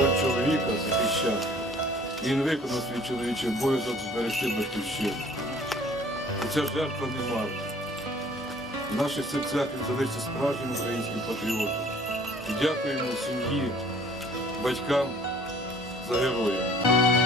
роль чоловіка захищати. Він виконав свій чоловічий обов'язок зберегти батьківщину. І ця жертва не марна. В наших серцях він залишиться справжнім українським патріотом. І дякуємо сім'ї, батькам за героя.